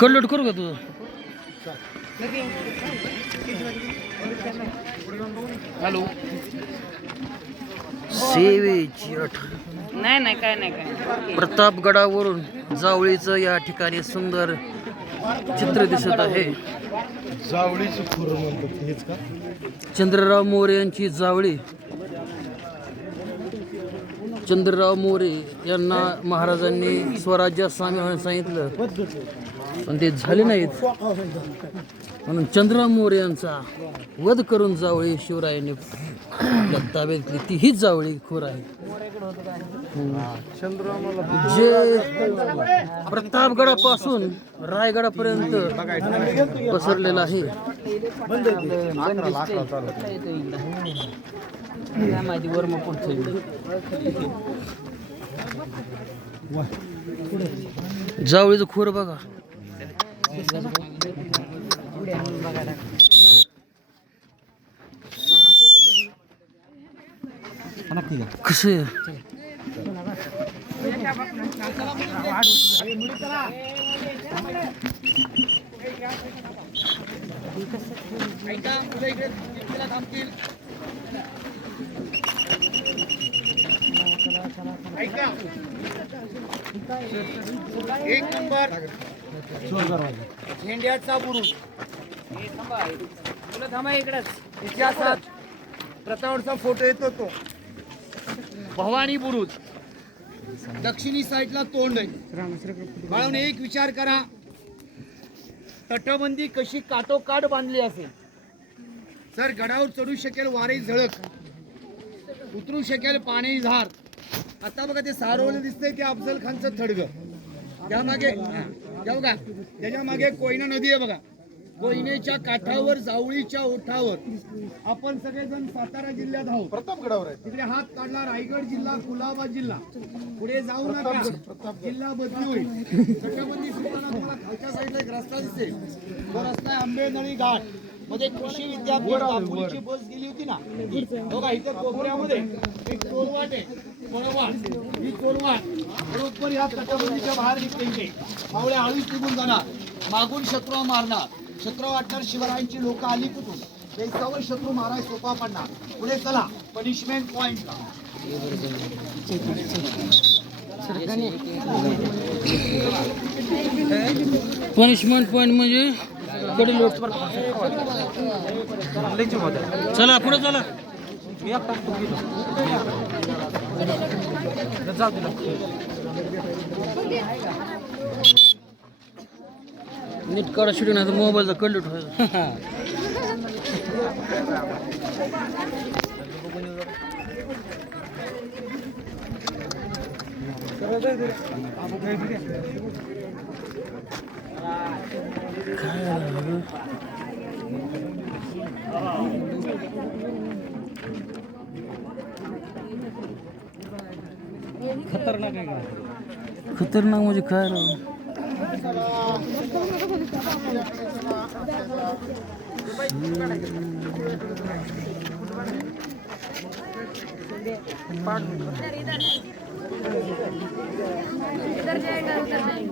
कडलोट करू का तुझं हॅलो. सेवेची अट. नाही नाही काय नाही काय प्रतापगडावरून जावळीचं या ठिकाणी सुंदर चित्र दिसत आहे. जावळीची चंद्रराव मोरे यांची जावळी. चंद्रराव मोरे यांना महाराजांनी स्वराज्यात सामील होण्यास सांगितलं. पण ते झाले नाहीत. म्हणून चंद्रराव मोरे यांचा वध करून जावळी शिवरायांनी ताब्यात घेतली ती हीच जावळी खोर आहे जे प्रतापगडापासून रायगडापर्यंत पसरलेलं आहे माझी वर्म पुढचं जावळीचं खोर बघा कसं आहे एक नंबर. झेंड्याचा बुरुज तुला थांबा इकडंच. इतिहासात प्रतापचा फोटो येतो तो. भवानी बुरुज. दक्षिणी साईडला तोंड आहे. म्हणून एक विचार करा. तटबंदी कशी काटोकाट बांधली असेल? सर गडावर चढू शकेल वारे झळक. उतरू शकेल पाणी झार आता बघा ते सारवलं दिसतंय ते अफजल खानचं थडग. त्यामागे त्या बघा त्याच्यामागे कोयना नदी आहे बघा. कोयनेच्या काठावर जावळीच्या ओठावर. आपण सगळेजण सातारा जिल्ह्यात आहोत. प्रतापगडावर आहे. तिकडे हात काढला रायगड जिल्हा कुलाबा जिल्हा. पुढे जाऊ नका. जिल्हा बदली होईल. तुम्हाला खालच्या साईडला एक रस्ता दिसेल. तो रस्ता आहे आंबेनळी घाट. मध्ये कृषी विद्यापीठ दापोलीची बस गेली होती ना? बघा इथे कोपऱ्यामध्ये? एक कोरवाट आहे. कोरवाट ही कोरवाट बरोबर या तटबंदीच्या बाहेर निघते मावळे हळूच निघून जाणार. मागून शत्रू मारणार. शत्रू वाटणार शिवरायांची लोक आली कुठून? जैसावर शत्रू माराय सोपा पडणार. पुढे चला पनिशमेंट पॉइंट पनिशमेंट पॉईंट म्हणजे कडे लोट चला पुढे चला. नीट काढा शिटून नाही तर खतरनाक आहे का? खतरनाक म्हणजे काय इधर जाएगा उधर जाएगा